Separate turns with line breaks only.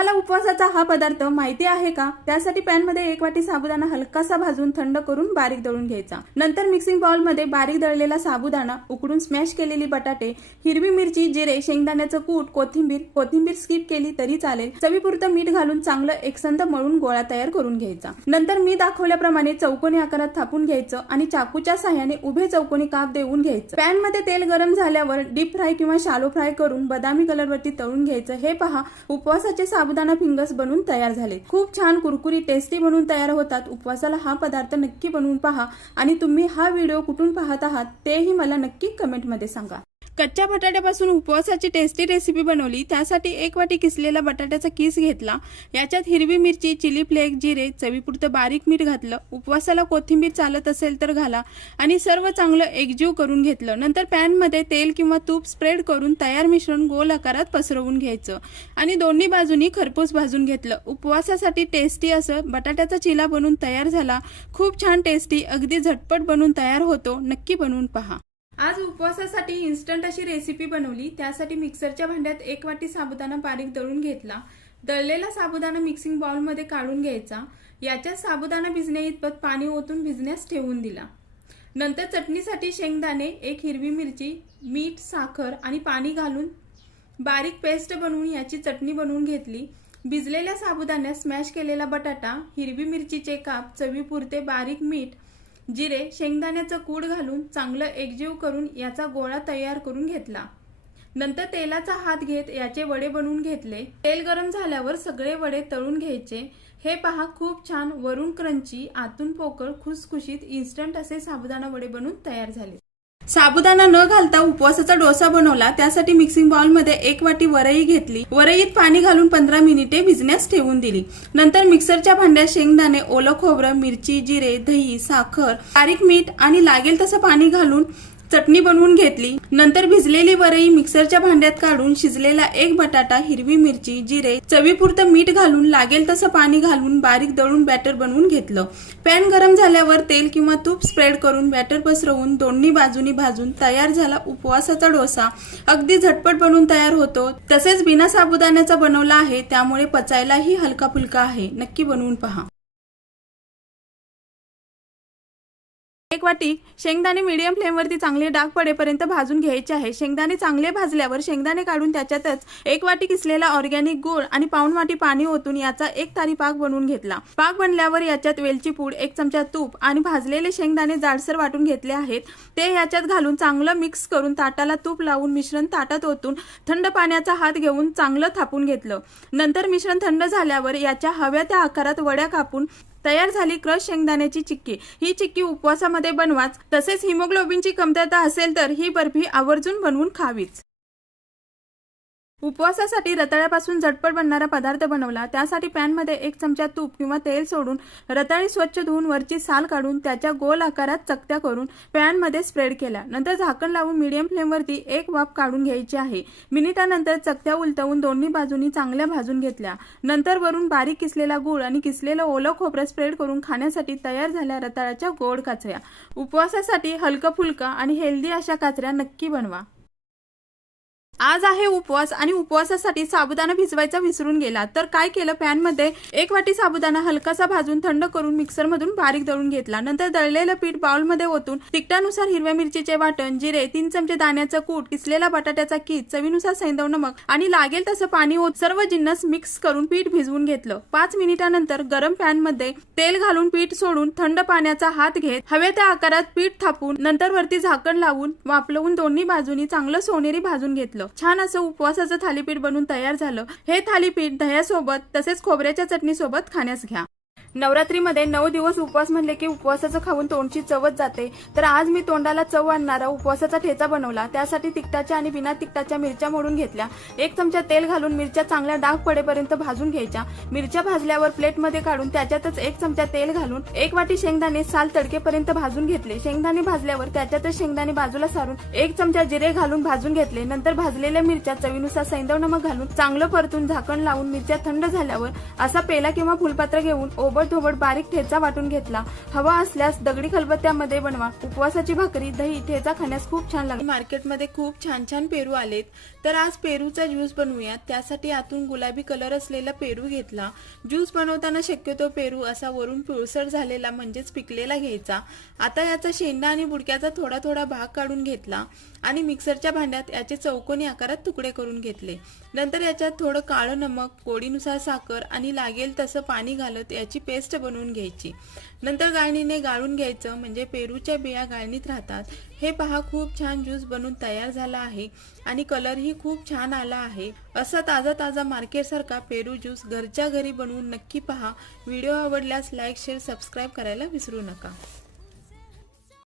तुम्हाला उपवासाचा हा पदार्थ माहिती आहे का? त्यासाठी पॅनमध्ये एक वाटी साबुदाणा हलकासा भाजून थंड करून बारीक दळून घ्यायचा. नंतर मिक्सिंग बाउलमध्ये बारीक दळलेला साबुदाणा उकडून स्मॅश केलेली बटाटे हिरवी मिरची जिरे शेंगदाण्याचं कूट कोथिंबीर कोथिंबीर स्किप केली तरी चालेल. चवीपुरतं मीठ घालून चांगलं एकसंध मळून गोळा तयार करून घ्यायचा. नंतर मी दाखवल्याप्रमाणे चौकोनी आकारात थापून घ्यायचं आणि चाकूच्या साह्याने उभे चौकोनी काप देऊन घ्यायचं. पॅनमध्ये तेल गरम झाल्यावर डीप फ्राय किंवा शालो फ्राय करून बदामी कलर वरती तळून घ्यायचं. हे पहा उपवासाचे साबुदाणा फिंगर्स बनून तयार झाले. खूप छान कुरकुरी टेस्टी बनून तयार होतात. उपवासाला हा पदार्थ नक्की बनवून पहा आणि तुम्ही हा व्हिडिओ कुठून पाहत आहात तेही मला नक्की कमेंटमध्ये सांगा. कच्च्या बटाट्यापासून उपवासाची टेस्टी रेसिपी बनवली. त्यासाठी एक वाटी किसलेला बटाट्याचा किस घेतला. याच्यात हिरवी मिरची चिली फ्लेक जिरे चवीपुरतं बारीक मीठ घातलं. उपवासाला कोथिंबीर चालत असेल तर घाला. आणि सर्व चांगलं एकजीव करून घेतलं. नंतर पॅनमध्ये तेल किंवा तूप स्प्रेड करून तयार मिश्रण गोल आकारात पसरवून घ्यायचं. आणि दोन्ही बाजूनी खरपूस भाजून घेतलं. उपवासासाठी टेस्टी असं बटाट्याचा चिला बनून तयार झाला. खूप छान टेस्टी अगदी झटपट बनून तयार होतो. नक्की बनवून पहा. आज उपवासासाठी इन्स्टंट अशी रेसिपी बनवली. त्यासाठी मिक्सरच्या भांड्यात एक वाटी साबुदाणा बारीक दळून घेतला. दळलेला साबुदाणा मिक्सिंग बाउलमध्ये काढून घ्यायचा. याच्यात साबुदाणा भिजण्या इतपत पाणी ओतून भिजण्यास ठेवून दिला. नंतर चटणीसाठी शेंगदाणे एक हिरवी मिरची मीठ साखर आणि पाणी घालून बारीक पेस्ट बनवून याची चटणी बनवून घेतली. भिजलेल्या साबुदाण्यात स्मॅश केलेला बटाटा हिरवी मिरचीचे काप चवीपुरते बारीक मीठ जिरे शेंगदाण्याचं कूड घालून चांगलं एकजीव करून याचा गोळा तयार करून घेतला. नंतर तेलाचा हात घेत याचे वडे बनवून घेतले. तेल गरम झाल्यावर सगळे वडे तळून घ्यायचे. हे पहा खूप छान वरून क्रंची आतून पोकळ खुसखुशीत इन्स्टंट असे साबुदाणा वडे बनून तयार झाले. साबुदाणा न घालता उपवासाचा डोसा बनवला त्यासाठी मिक्सिंग बाउलमध्ये एक वाटी वरई घेतली. वरईत पाणी घालून पंधरा मिनिटे भिजण्यास ठेवून दिली. नंतर मिक्सरच्या भांड्यात शेंगदाणे ओलं खोबरं मिरची जिरे दही साखर बारीक मीठ आणि लागेल तसं पाणी घालून चटणी बनवून घेतली. नंतर भिजलेली वरई मिक्सरच्या भांड्यात काढून शिजलेला एक बटाटा हिरवी मिरची जिरे चवीपुरतं मीठ घालून लागेल तसं पाणी घालून बारीक दळून बॅटर बनवून घेतलं. पॅन गरम झाल्यावर तेल किंवा तूप स्प्रेड करून बॅटर पसरवून दोन्ही बाजूनी भाजून तयार झाला उपवासाचा डोसा. अगदी झटपट बनवून तयार होतो. तसेच बिना साबुदाण्याचा बनवला आहे त्यामुळे पचायलाही हलका फुलका आहे. नक्की बनवून पहा. एक वाटी शेंगदाणे मीडियम फ्लेमवरती चांगले डाग पडेपर्यंत भाजून घ्यायचे आहे. शेंगदाणे चांगले भाजल्यावर शेंगदाणे काढून त्याच्यातच एक वाटी किसलेला ऑर्गॅनिक गुळ आणि पाऊण वाटी पाणी ओतून याचा एक तारी पाक बनवून घेतला. पाक बनल्यावर याच्यात वेलची पूड एक चमचा तूप आणि भाजलेले शेंगदाणे जाडसर वाटून घेतले आहेत. ते याच्यात घालून चांगलं मिक्स करून ताटाला तूप लावून मिश्रण ताटात ओतून थंड पाण्याचा हात घेऊन चांगलं थापून घेतलं. नंतर मिश्रण थंड झाल्यावर याच्या हव्या त्या आकारात वड्या कापून तयार झाली क्रश शेंगदाण्याची चिक्की. ही चिक्की उपवासामध्ये बनवाच. तसेच हिमोग्लोबिनची कमतरता असेल तर ही बर्फी आवर्जून बनवून खावीच. उपवासासाठी रताळ्यापासून झटपट बनणारा पदार्थ बनवला. त्यासाठी पॅनमध्ये एक चमचा तूप किंवा तेल सोडून रताळी स्वच्छ धुवून वरची साल काढून त्याच्या गोल आकारात चकत्या करून पॅनमध्ये स्प्रेड केल्या. नंतर झाकण लावून मीडियम फ्लेमवरती एक वाफ काढून घ्यायची आहे. मिनिटानंतर चकत्या उलटवून दोन्ही बाजूनी चांगल्या भाजून घेतल्या. नंतर वरून बारीक किसलेला गूळ आणि किसलेलं ओलं खोबरं स्प्रेड करून खाण्यासाठी तयार झाल्या रताळ्याच्या गोड काचऱ्या. उपवासासाठी हलकं फुलकं आणि हेल्दी अशा काचऱ्या नक्की बनवा. आज आहे उपवास आणि उपवासासाठी साबुदाणा भिजवायचा विसरून गेला. तर काय केलं? पॅनमध्ये एक वाटी साबुदाणा हलकासा भाजून थंड करून मिक्सरमधून बारीक दळून घेतला. नंतर दळलेलं पीठ बाउलमध्ये ओतून तिखटानुसार हिरव्या मिरचीचे वाटण जिरे तीन चमचे दाण्याचं कूट किसलेला बटाट्याचा कीस चवीनुसार सैंदव नमक आणि लागेल तसं पाणी ओत सर्व जिन्नस मिक्स करून पीठ भिजवून घेतलं. पाच मिनिटानंतर गरम पॅनमध्ये तेल घालून पीठ सोडून थंड पाण्याचा हात घेत हवे त्या आकारात पीठ थापून नंतर वरती झाकण लावून वापलवून दोन्ही बाजूनी चांगलं सोनेरी भाजून घेतलं. छान असं उपवासाचं थालीपीठ बनून तयार झालं. हे थालीपीठ दह्यासोबत तसेच खोबऱ्याच्या चटणीसोबत खाण्यास घ्या. नवरात्रीमध्ये नऊ दिवस उपवास म्हणले की उपवासाचं खाऊन तोंडची चवच जाते. तर आज मी तोंडाला चव आणणारा उपवासाचा ठेचा बनवला. त्यासाठी तिखटाच्या आणि बिना तिखटाच्या मिरच्या मोडून घेतल्या. एक चमचा तेल घालून मिरच्या चांगल्या डाग पडेपर्यंत भाजून घ्यायच्या. मिरच्या भाजल्यावर प्लेटमध्ये काढून त्याच्यातच एक चमचा तेल घालून एक वाटी शेंगदाणे साल तडकेपर्यंत भाजून घेतले. शेंगदाणे भाजल्यावर त्याच्यातच शेंगदाणे बाजूला सारून एक चमचा जिरे घालून भाजून घेतले. नंतर भाजलेल्या मिरच्या चवीनुसार सैंदव नमक घालून चांगलं परतून झाकण लावून मिरच्या थंड झाल्यावर असा पेला किंवा फुलपात्र घेऊन ओबड ओबडधोबड बारीक ठेचा वाटून घेतला. हवा असल्यास दगडी खलबत्त्यामध्ये बनवा. उपवासाची भाकरी दही ठेचा खाण्यास खूप छान लागते मार्केटमध्ये खूप छान छान पेरू आलेत. तर आज पेरूचा ज्यूस बनवूया. त्यासाठी आतून गुलाबी कलर असलेला पेरू घेतला. ज्यूस बनवताना शक्यतो पेरू असा वरून पिळसर झालेला म्हणजेच पिकलेला घ्यायचा. आता याचा शेंडा आणि बुडक्याचा थोडा थोडा भाग काढून घेतला आणि मिक्सरच्या भांड्यात याचे चौकोनी आकारात तुकडे करून घेतले. नंतर याच्यात थोडं काळं नमक पोळीनुसार साखर आणि लागेल तसं पाणी घालत याची पेस्ट बनवून घ्यायची. नंतर गाळणीने गाळून घ्यायचं म्हणजे पेरूच्या बिया गाळणीत राहतात. हे पहा खूप छान ज्यूस बनून तयार झाला आहे आणि कलरही खूप छान आला आहे. असा ताजा ताजा मार्केटसारखा पेरू ज्यूस घरच्या घरी बनवून नक्की पहा. व्हिडिओ आवडल्यास लाईक शेअर सबस्क्राईब करायला विसरू नका.